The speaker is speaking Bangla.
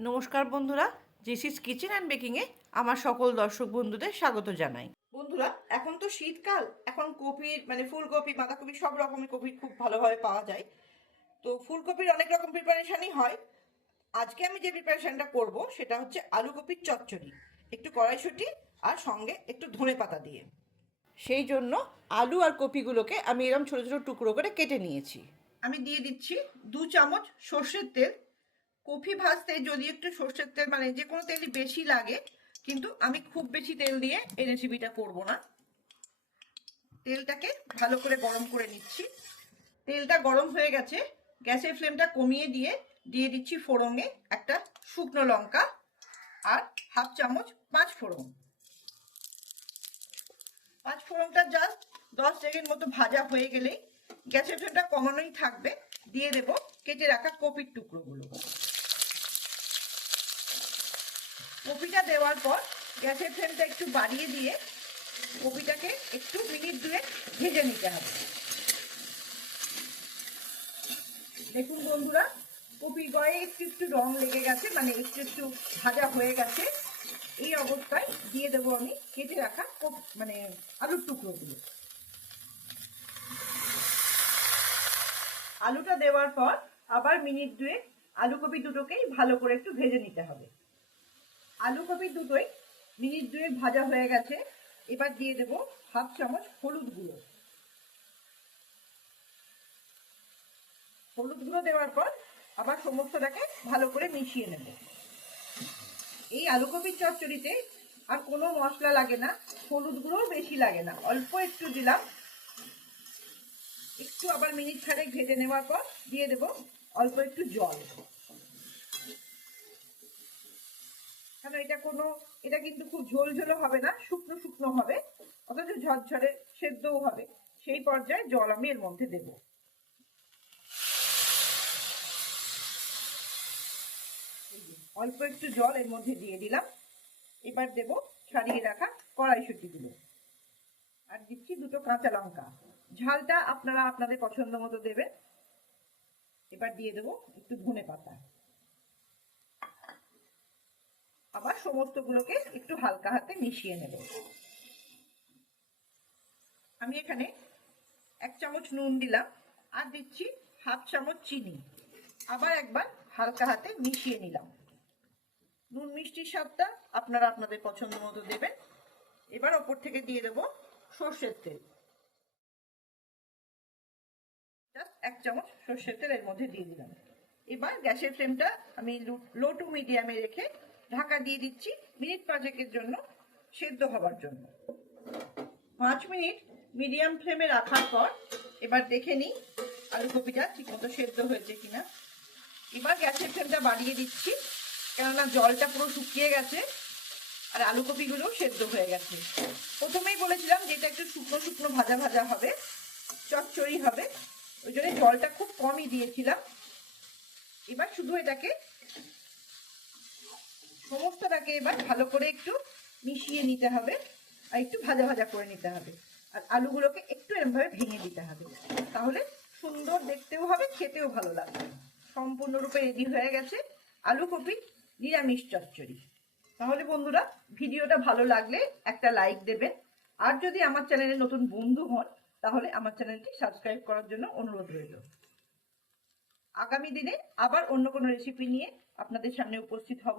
নমস্কার বন্ধুরা জেসিস কিচেন অ্যান্ড বেকিংয়ে আমার সকল দর্শক বন্ধুদের স্বাগত জানাই। বন্ধুরা, এখন তো শীতকাল, এখন কপির মানে ফুলকপি, বাঁধাকপি সব রকমের কপি খুব ভালোভাবে পাওয়া যায়। তো ফুলকপির অনেক রকম প্রিপারেশানই হয়। আজকে আমি যে প্রিপারেশানটা করব, সেটা হচ্ছে আলু কপির চচ্চড়ি। একটু কড়াইশুঁটি আর সঙ্গে একটু ধনে পাতা দিয়ে। সেই জন্য আলু আর কপিগুলোকে আমি এরকম ছোটো ছোটো টুকরো করে কেটে নিয়েছি। আমি দিয়ে দিচ্ছি দু চামচ সর্ষের তেল কফি ভাজতে যদি একটু সর্ষের তেল মানে যে কোনো তেলই বেশি লাগে, কিন্তু আমি খুব বেশি তেল দিয়ে এই রেসিপিটা করব না। তেলটাকে ভালো করে গরম করে নিচ্ছি। তেলটা গরম হয়ে গেছে। গ্যাসের ফ্লেমটা কমিয়ে দিয়ে দিয়ে দিচ্ছি ফোড়ঙে একটা শুকনো লঙ্কা আর হাফ চামচ পাঁচ ফোড়ন। পাঁচ ফোড়নটা জাস্ট দশ সেকেন্ড মতো ভাজা হয়ে গেলেই গ্যাসের ফ্লেমটা কমানোই থাকবে। দিয়ে দেব কেটে রাখা কপির টুকরোগুলো। কপিটা দেওয়ার পর গ্যাসের ফ্লেমটা একটু বাড়িয়ে দিয়ে কপিটাকে একটু মিনিট দুয়ে ভেজে নিতে হবে। দেখুন বন্ধুরা কপির গায়ে একটু একটু রং লেগে গেছে মানে একটু একটু ভাজা হয়ে গেছে। এই অবস্থায় দিয়ে দেবো আমি কেটে রাখা মানে আলুর টুকরোগুলো। আলুটা দেওয়ার পর আবার মিনিট দুয়ে আলু কপি দুটোকেই ভালো করে একটু ভেজে নিতে হবে। আলু কপি দুটোই, মিনিট দুয়ে ভাজা হয়ে গেছে, এবার দিয়ে দেব হাফ চামচ হলুদ গুঁড়ো। হলুদ গুঁড়ো দেওয়ার পর আবার সমস্তটাকে ভালো করে মিশিয়ে নেব। এই আলু কপির চচ্চড়িতে আর কোনো মশলা লাগে না, হলুদ গুঁড়োও বেশি লাগে না, অল্প একটু দিলাম। একটু আবার মিনিট খানেক ভেজে নেওয়ার পর দিয়ে দেব অল্প একটু জল। এটা কোনো, এটা কিন্তু খুব ঝোল ঝোলও হবে না, শুকনো শুকনো হবে, অথচ ঝরঝরে সেদ্ধও হবে। সেই পর্যায়ে জল আমি এর মধ্যে দেব। অল্প একটু জল এর মধ্যে দিয়ে দিলাম। এবার দেব ছাড়িয়ে রাখা কড়াইশুটিগুলো। আর দিচ্ছি দুটো কাঁচা লঙ্কা। ঝালটা আপনারা আপনাদের পছন্দ মতো দেবেন। এবার দিয়ে দেবো একটু ধনে পাতা আবার সমস্তগুলোকে একটু হালকা হাতে মিশিয়ে নেব। আমি এখানে এক চামচ নুন দিলাম আর দিচ্ছি হাফ চামচ চিনি। আবার একবার হালকা হাতে মিশিয়ে নিলাম। নুন মিষ্টির স্বাদটা আপনারা আপনাদের পছন্দ মতো দেবেন। এবার ওপর থেকে দিয়ে দেবো সর্ষের তেল। জাস্ট এক চামচ সর্ষের তেল এর মধ্যে দিয়ে দিলাম। এবার গ্যাসের ফ্লেমটা আমি লো টু মিডিয়ামে রেখে ঢাকা দিয়ে দিচ্ছি মিনিট পাঁচেকের জন্য সেদ্ধ হবার জন্য। পাঁচ মিনিট মিডিয়াম ফ্লেমে রাখার পর এবার দেখে নিই আলু কপিটা ঠিক মতো সেদ্ধ হয়েছে কিনা। এবার গ্যাসের ফ্লেমটা বাড়িয়ে দিচ্ছি, কেননা জলটা পুরো শুকিয়ে গেছে আর আলু কপিগুলো সেদ্ধ হয়ে গেছে। প্রথমেই বলেছিলাম যে এটা একটু শুকনো শুকনো ভাজা ভাজা হবে, চচ্চড়ি হবে, ওই জন্য জলটা খুব কমই দিয়েছিলাম। এবার শুধু এটাকে সমস্তটাকে এবার ভালো করে একটু মিশিয়ে নিতে হবে আর একটু ভাজা ভাজা করে নিতে হবে। আর আলুগুলোকে একটু এরমভাবে ভেঙে দিতে হবে, তাহলে সুন্দর দেখতেও হবে, খেতেও ভালো লাগবে। সম্পূর্ণরূপে রেডি হয়ে গেছে আলু কপি নিরামিষ চচ্চড়ি। তাহলে বন্ধুরা, ভিডিওটা ভালো লাগলে একটা লাইক দেবেন। আর যদি আমার চ্যানেলে নতুন বন্ধু হন, তাহলে আমার চ্যানেলটি সাবস্ক্রাইব করার জন্য অনুরোধ রইল। আগামী দিনে আবার অন্য কোনো রেসিপি নিয়ে আপনাদের সামনে উপস্থিত হব।